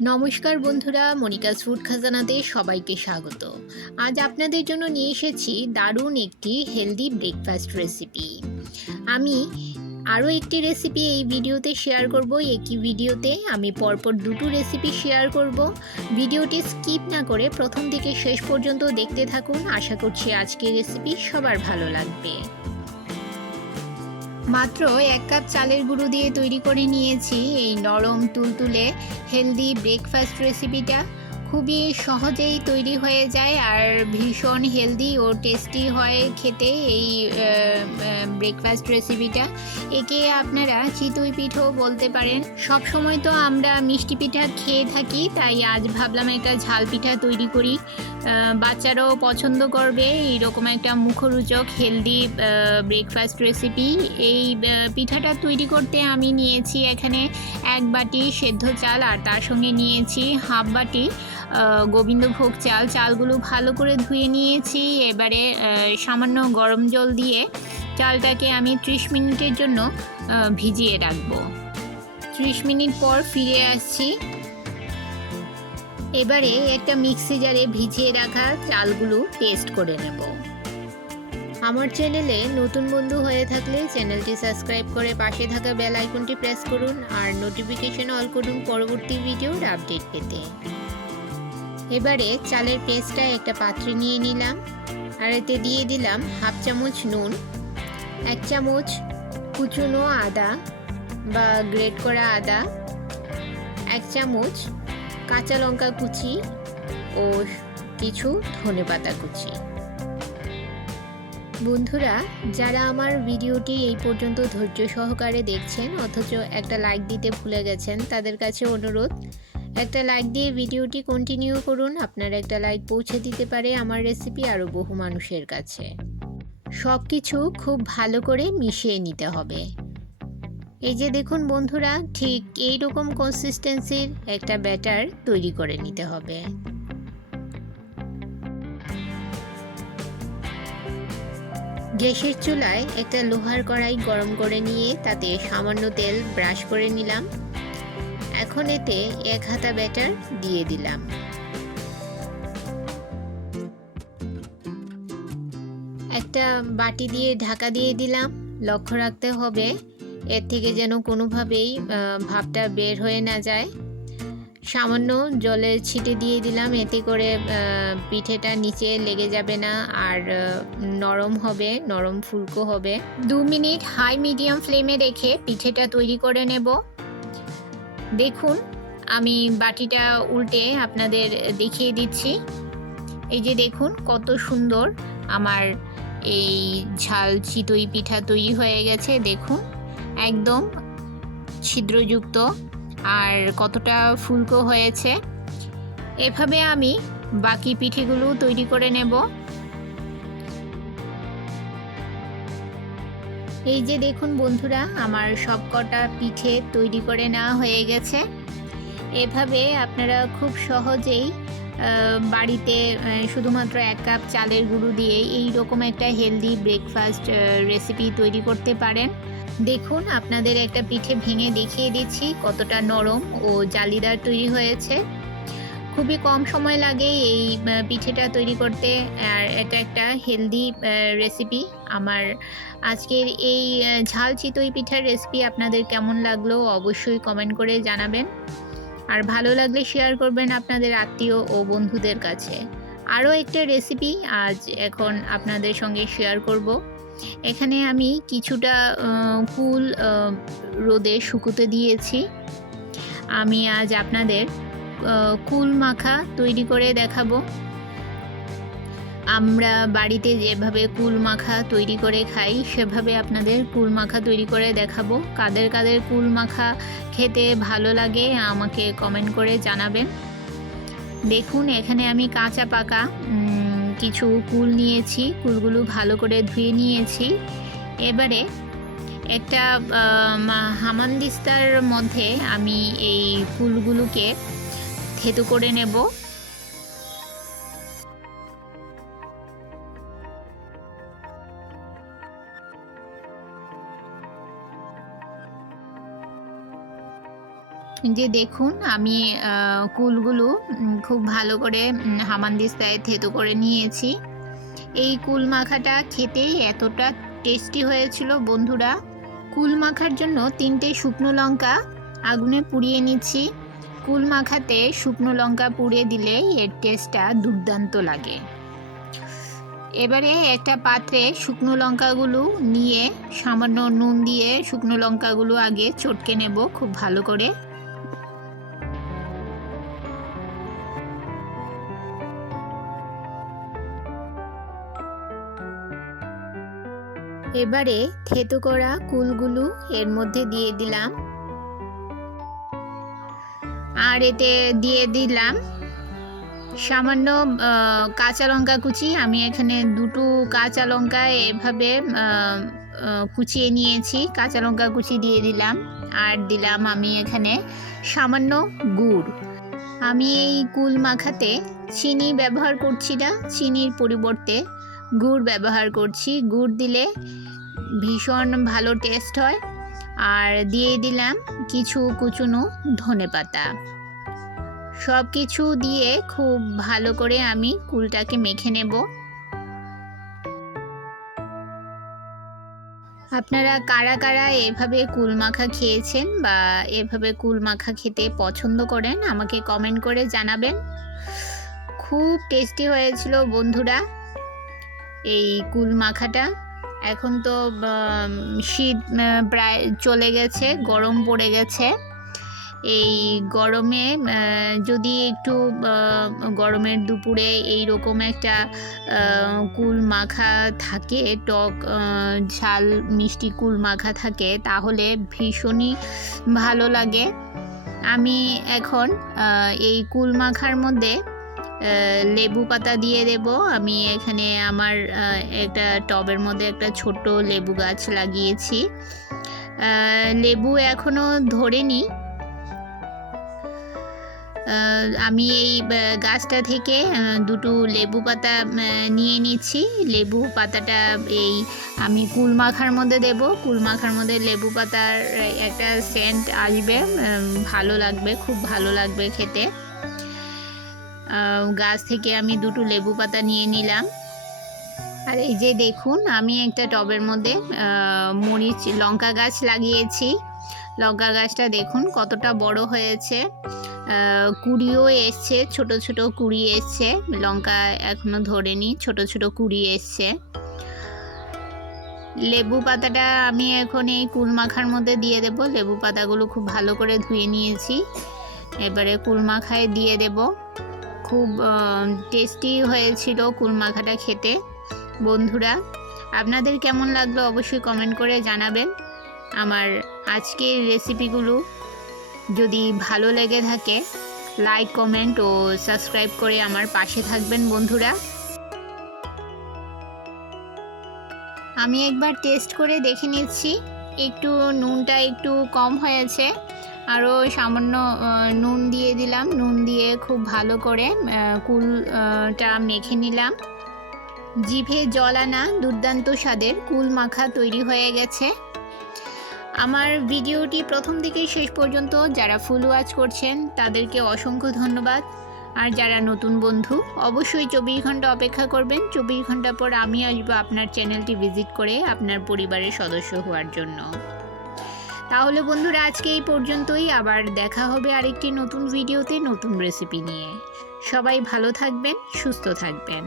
নমস্কার বন্ধুরা, Monica's food খাজানাতে সবাইকে স্বাগত। আজ আপনাদের জন্য নিয়ে এসেছি দারুণ একটি হেলদি ব্রেকফাস্ট রেসিপি। আমি আরও একটি রেসিপি এই ভিডিওতে শেয়ার করব। একই ভিডিওতে আমি পরপর দুটো রেসিপি শেয়ার করব। ভিডিওটি স্কিপ না করে প্রথম থেকে শেষ পর্যন্ত দেখতে থাকুন। আশা করছি আজকের রেসিপি সবার ভালো লাগবে। মাত্র 1 কাপ চালের গুঁড়ো দিয়ে তৈরি করে নিয়েছি এই নরম তুলতুলে হেলদি ব্রেকফাস্ট রেসিপিটা। খুবই সহজেই তৈরি হয়ে যায় আর ভীষণ হেলদি ও টেস্টি হয় খেতে এই ব্রেকফাস্ট রেসিপিটা। একে আপনারা চিতই পিঠেও বলতে পারেন। সব সময় তো আমরা মিষ্টি পিঠা খেয়ে থাকি, তাই আজ ভাবলাম একটা ঝাল পিঠা তৈরি করি। বাচ্চারাও পছন্দ করবে এইরকম একটা মুখরোচক হেলদি ব্রেকফাস্ট রেসিপি। এই পিঠাটা তৈরি করতে আমি নিয়েছি এখানে 1 বাটি সেদ্ধ চাল আর তার সঙ্গে নিয়েছি হাফ বাটি গোবিন্দভোগ চাল। চালগুলো ভালো করে ধুয়ে নিয়েছি। এবারে সামান্য গরম জল দিয়ে চালটাকে আমি 30 মিনিটের জন্য ভিজিয়ে রাখবো। 30 মিনিট পর ফিরে আসছি। এবারে একটা মিক্সি জারে ভিজিয়ে রাখা চালগুলো পেস্ট করে নেব। আমার চ্যানেলে নতুন বন্ধু হয়ে থাকলে চ্যানেলটি সাবস্ক্রাইব করে পাশে থাকা বেল আইকনটি প্রেস করুন আর নোটিফিকেশন অল করুন পরবর্তী ভিডিওর আপডেট পেতে। এবারে চালের পেস্টটা একটা পাত্রে নিয়ে নিলাম আর এতে দিয়ে দিলাম হাফ চামচ নুন, 1 চামচ কুচনো আদা বা গ্রেট করা আদা, 1 চামচ কাঁচা লঙ্কা কুচি ও কিছু ধনেপাতা কুচি। বন্ধুরা, যারা আমার ভিডিওটি এই পর্যন্ত ধৈর্য সহকারে দেখছেন অথচ একটা লাইক দিতে ভুলে গেছেন, তাদের কাছে অনুরোধ, একটা লাইক দিয়ে ভিডিওটি কন্টিনিউ করুন। আপনার একটা লাইক পৌঁছে দিতে পারে আমার রেসিপি আরও বহু মানুষের কাছে। সব কিছু খুব ভালো করে মিশিয়ে নিতে হবে। এই যে দেখুন বন্ধুরা, ঠিক এই রকম কনসিস্টেন্সির একটা ব্যাটার তৈরি করে নিতে হবে। গ্যাসের চুলায় একটা লোহার কড়াই গরম করে নিয়ে তাতে সামান্য তেল ব্রাশ করে নিলাম। এখন এতে 1 হাতা ব্যাটার দিয়ে দিলাম। একটা বাটি দিয়ে ঢাকা দিয়ে দিলাম। লক্ষ্য রাখতে হবে এর থেকে যেন কোনোভাবেই ভাপটা বের হয়ে না যায়। সামান্য জলের ছিটে দিয়ে দিলাম, এতে করে পিঠেটা নিচে লেগে যাবে না আর নরম হবে, নরম ফুলকো হবে। 2 মিনিট হাই মিডিয়াম ফ্লেমে রেখে পিঠেটা তৈরি করে নেব। দেখুন, আমি বাটিটা উল্টে আপনাদের দেখিয়ে দিচ্ছি। এই যে দেখুন কত সুন্দর আমার এই ঝাল চিতই পিঠা তৈরি হয়ে গেছে। দেখুন একদম ছিদ্রযুক্ত আর কতটা ফুলকো হয়েছে। এভাবে আমি বাকি পিঠেগুলো তৈরি করে নেব। এই যে দেখুন বন্ধুরা, আমার সবকটা পিঠে তৈরি করে নেওয়া হয়ে গেছে। এভাবে আপনারা খুব সহজেই বাড়িতে শুধুমাত্র 1 কাপ চালের গুঁড়ো দিয়ে এই রকম একটা হেলদি ব্রেকফাস্ট রেসিপি তৈরি করতে পারেন। দেখুন, আপনাদের একটা পিঠে ভেঙে দেখিয়ে দিচ্ছি কতটা নরম ও জালিদার তৈরি হয়েছে। খুবই কম সময় লাগে এই পিঠেটা তৈরি করতে আর এটা একটা হেলদি রেসিপি। আমার আজকের এই ঝাল চিতই পিঠার রেসিপি আপনাদের কেমন লাগলো অবশ্যই কমেন্ট করে জানাবেন আর ভালো লাগলে শেয়ার করবেন আপনাদের আত্মীয় ও বন্ধুদের কাছে। আরও একটা রেসিপি আজ এখন আপনাদের সঙ্গে শেয়ার করব। এখানে আমি কিছুটা কুল রোদে শুকোতে দিয়েছি। আমি আজ আপনাদের কুল মাখা তৈরি করে দেখাবো। আমরা বাড়িতে যেভাবে কুল মাখা তৈরি করে খাই সেভাবে আপনাদের কুল মাখা তৈরি করে দেখাবো। কাদের কাদের কুল মাখা খেতে ভালো লাগে আমাকে কমেন্ট করে জানাবেন। দেখুন, এখানে আমি কাঁচা পাকা কিছু কুল নিয়েছি। কুলগুলো ভালো করে ধুয়ে নিয়েছি। এবারে একটা হামানদিস্তার মধ্যে আমি এই কুলগুলোকে থেতো করে নেব। যে দেখুন আমি কুলগুলো খুব ভালো করে হামানদিস্তায় থেতো করে নিয়েছি। এই কুল মাখাটা খেতেই এতটা টেস্টি হয়েছিল বন্ধুরা। কুল মাখার জন্য 3টে শুকনো লঙ্কা আগুনে পুড়িয়ে নিচ্ছি। কুল মাখাতে শুকনো লঙ্কা পুড়িয়ে দিলে এর টেস্টটা দুর্দান্ত লাগে। এবারে একটা পাত্রে শুকনো লঙ্কাগুলো নিয়ে সামান্য নুন দিয়ে শুকনো লঙ্কাগুলো আগে চটকে নেব খুব ভালো করে। এবারে থেতো করা কুলগুলো এর মধ্যে দিয়ে দিলাম, আর এতে দিয়ে দিলাম সামান্য কাঁচা লঙ্কা কুচি। আমি এখানে 2টো কাঁচা লঙ্কা এভাবে কুচিয়ে নিয়েছি, কাঁচা লঙ্কা কুচি দিয়ে দিলাম। আর দিলাম আমি এখানে সামান্য গুড়। আমি এই কুল মাখাতে চিনি ব্যবহার করছি না, চিনির পরিবর্তে গুড় ব্যবহার করছি। গুড় দিলে ভীষণ ভালো টেস্ট হয়। আর দিয়ে দিলাম কিছু কুচনো ধনেপাতা। সব কিছু দিয়ে খুব ভালো করে আমি কুলটাকে মেখে নেব। আপনারা কারা কারা এভাবে কুল মাখা খেয়েছেন বা এভাবে কুল মাখা খেতে পছন্দ করেন আমাকে কমেন্ট করে জানাবেন। খুব টেস্টি হয়েছিল বন্ধুরা এই কুল মাখাটা। এখন তো শীত প্রায় চলে গেছে, গরম পড়ে গেছে। এই গরমে যদি একটু গরমের দুপুরে এই রকম একটা কুল মাখা থাকে, টক ঝাল মিষ্টি কুল মাখা থাকে, তাহলে ভীষণই ভালো লাগে। আমি এখন এই কুল মাখার মধ্যে লেবু পাতা দিয়ে দেব। আমি এখানে আমার একটা টবের মধ্যে একটা ছোট্ট লেবু গাছ লাগিয়েছি। লেবু এখনও ধরেনি। আমি এই গাছটা থেকে 2টো লেবু পাতা নিয়ে নিচ্ছি। লেবু পাতাটা এই আমি কুল মাখার মধ্যে দেব। কুল মাখার মধ্যে লেবু পাতার একটা সেন্ট আসবে, ভালো লাগবে, খুব ভালো লাগবে খেতে। গাছ থেকে আমি 2টো লেবু পাতা নিয়ে নিলাম। আর এই যে দেখুন আমি একটা টবের মধ্যে লঙ্কা গাছ লাগিয়েছি। লঙ্কা গাছটা দেখুন কতটা বড় হয়েছে, কুড়িও এসছে, ছোট ছোট কুড়ি এসছে। লঙ্কা এখনো ধরেনি, ছোট ছোট কুড়ি এসছে। লেবু পাতাটা আমি এখন এই কুল মাখার মধ্যে দিয়ে দেব। লেবু পাতাগুলো খুব ভালো করে ধুয়ে নিয়েছি, এবারে কুল মাখায় দিয়ে দেব। খুব টেস্টি হয়েছিল কুল মাখাটা খেতে বন্ধুরা। আপনাদের কেমন লাগলো অবশ্যই কমেন্ট করে জানাবেন। আমার আজকের রেসিপিগুলো যদি ভালো লেগে থাকে লাইক, কমেন্ট ও সাবস্ক্রাইব করে আমার পাশে থাকবেন বন্ধুরা। আমি একবার টেস্ট করে দেখে নিচ্ছি, একটু নুনটা একটু কম হয়েছে, আরও সামান্য নুন দিয়ে দিলাম। নুন দিয়ে খুব ভালো করে কুলটা মেখে নিলাম। জিভে জল আনা দুর্দান্ত স্বাদের কুল মাখা তৈরি হয়ে গেছে। আমার ভিডিওটি প্রথম থেকে শেষ পর্যন্ত যারা ফুল ওয়াচ করছেন তাদেরকে অসংখ্য ধন্যবাদ। আর যারা নতুন বন্ধু অবশ্যই 24 ঘন্টা অপেক্ষা করবেন। 24 ঘন্টা পর আমি আসবো আপনার চ্যানেলটি ভিজিট করে আপনার পরিবারের সদস্য হওয়ার জন্য। তাহলে বন্ধুরা আজকে এই পর্যন্তই, আবার দেখা হবে আরেকটি নতুন ভিডিওতে নতুন রেসিপি নিয়ে। সবাই ভালো থাকবেন, সুস্থ থাকবেন।